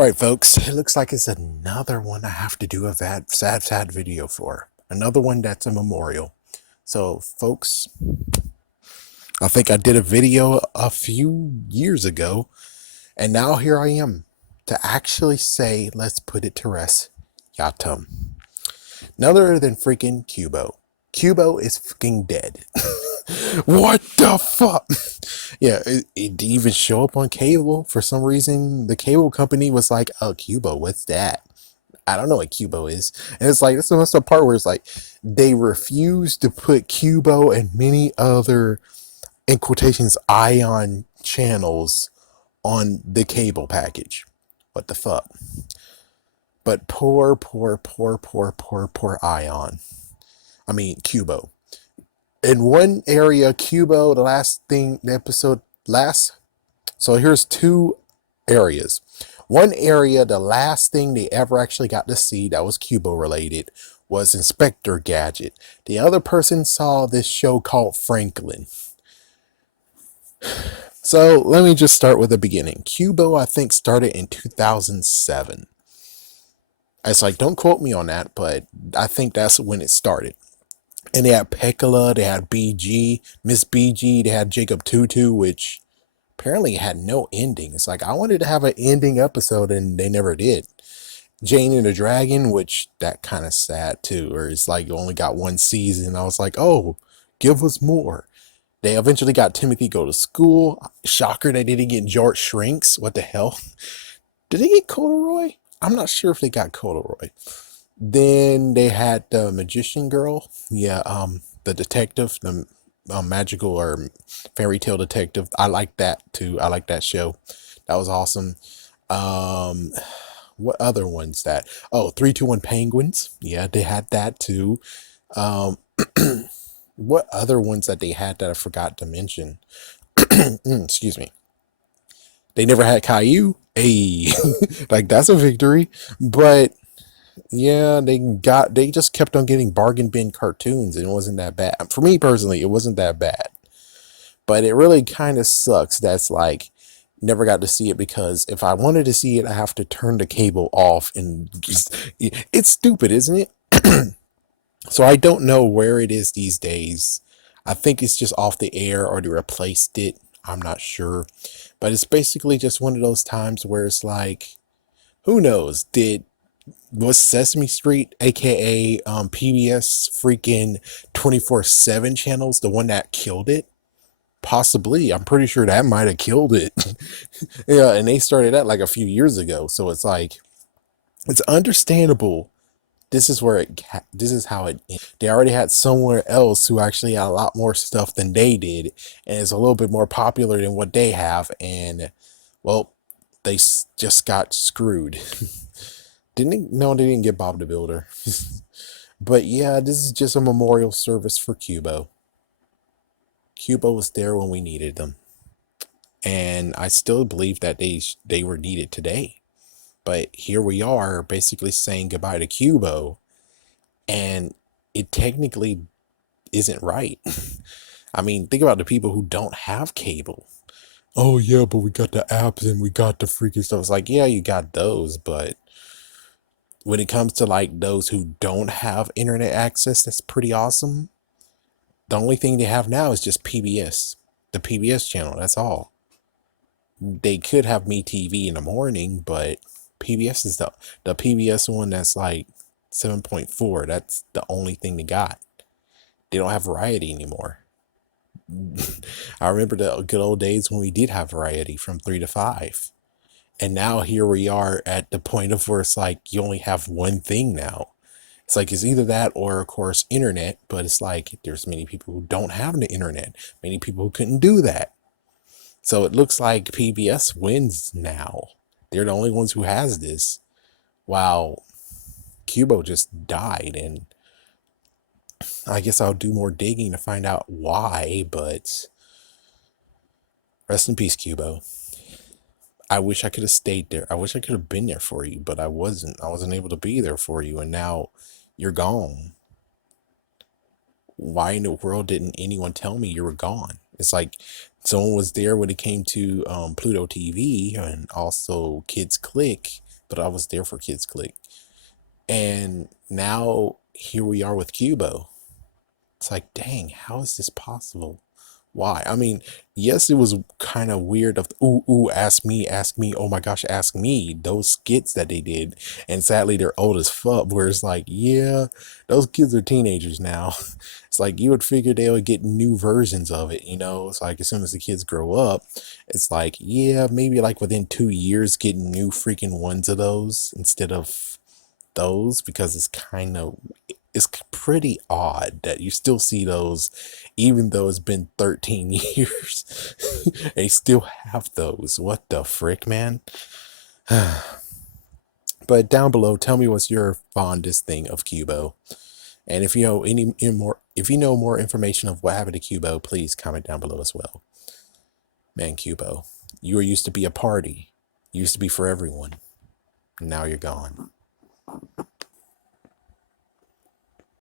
All right, folks, it looks like it's another one I have to do a sad video for. Another one that's a memorial. So, folks, I think I did a video a few years ago, and now here I am to actually say, let's put it to rest. Yatum. None other than freaking Qubo. Qubo is fucking dead. What the fuck? Yeah, it didn't even show up on cable. For some reason, the cable company was like, oh, Qubo, what's that? I don't know what Qubo is. And it's like, that's the part where it's like, they refuse to put Qubo and many other, in quotations, ion channels on the cable package. What the fuck? But poor Ion. I mean, Qubo. In one area, Qubo, the episode last. So here's two areas. One area, the last thing they ever actually got to see that was Qubo related was Inspector Gadget. The other person saw this show called Franklin. So let me just start with the beginning. Qubo, I think, started in 2007. It's like, don't quote me on that, but I think that's when it started. And they had Pekala, they had BG, Miss BG, they had Jacob Tutu, which apparently had no ending. It's like, I wanted to have an ending episode and they never did. Jane and the Dragon, which that kind of sad too, or it's like you only got one season. I was like, oh, give us more. They eventually got Timothy Go to School. Shocker, they didn't get George Shrinks. What the hell? Did they get Corduroy? I'm not sure if they got Corduroy. Then they had the Magician Girl. Yeah, the detective, the magical or fairy tale detective. I like that too. I like that show. That was awesome. Um, what other ones that? Oh, 321 Penguins. Yeah, they had that too. Um, what other ones that they had that I forgot to mention? Excuse me. They never had Caillou. Hey, like that's a victory. But yeah, they just kept on getting bargain bin cartoons and it wasn't that bad. For me personally, it wasn't that bad. But it really kind of sucks that's like never got to see it, because if I wanted to see it, I have to turn the cable off and just, it's stupid, isn't it? So I don't know where it is these days. I think it's just off the air or they replaced it. I'm not sure. But it's basically just one of those times where it's like, who knows? Was Sesame Street, aka PBS freaking 24/7 channels, the one that killed it? Possibly. I'm pretty sure that might have killed it. Yeah, and they started that like a few years ago. So it's like, it's understandable. This is how it they already had somewhere else who actually had a lot more stuff than they did, and it's a little bit more popular than what they have, and well, they just got screwed. No, they didn't get Bob the Builder. But yeah, this is just a memorial service for Qubo. Qubo was there when we needed them, and I still believe that they were needed today. But here we are, basically saying goodbye to Qubo, and it technically isn't right. I mean, think about the people who don't have cable. Oh yeah, but we got the apps and we got the freaking stuff. It's like, yeah, you got those, but when it comes to like those who don't have internet access, that's pretty awesome. The only thing they have now is just PBS, the PBS channel. That's all. They could have Me TV in the morning, but PBS is the PBS one that's like 7.4. That's the only thing they got. They don't have variety anymore. I remember the good old days when we did have variety from 3 to 5. And now here we are at the point of where it's like you only have one thing now. It's like it's either that or, of course, internet. But it's like there's many people who don't have the internet. Many people who couldn't do that. So it looks like PBS wins now. They're the only ones who has this. Wow. Qubo just died, and I guess I'll do more digging to find out why, but rest in peace, Qubo. I wish I could have stayed there. I wish I could have been there for you, but I wasn't. I wasn't able to be there for you, and now you're gone. Why in the world didn't anyone tell me you were gone? It's like someone was there when it came to Pluto TV and also Kids Click, but I was there for Kids Click. And now here we are with Qubo. It's like, dang, how is this possible? Why? I mean, yes, it was kind of weird of ask me, oh my gosh, ask me, those skits that they did. And sadly, they're old as fuck, where it's like, yeah, those kids are teenagers now. It's like you would figure they would get new versions of it, you know? It's like as soon as the kids grow up, it's like, yeah, maybe like within 2 years, get new freaking ones of those instead of those, because it's pretty odd that you still see those even though it's been 13 years. They still have those. What the frick, man? But down below, tell me what's your fondest thing of Qubo. And if you know if you know more information of what happened to Qubo, please comment down below as well. Man, Qubo, you used to be a party. You used to be for everyone. Now you're gone.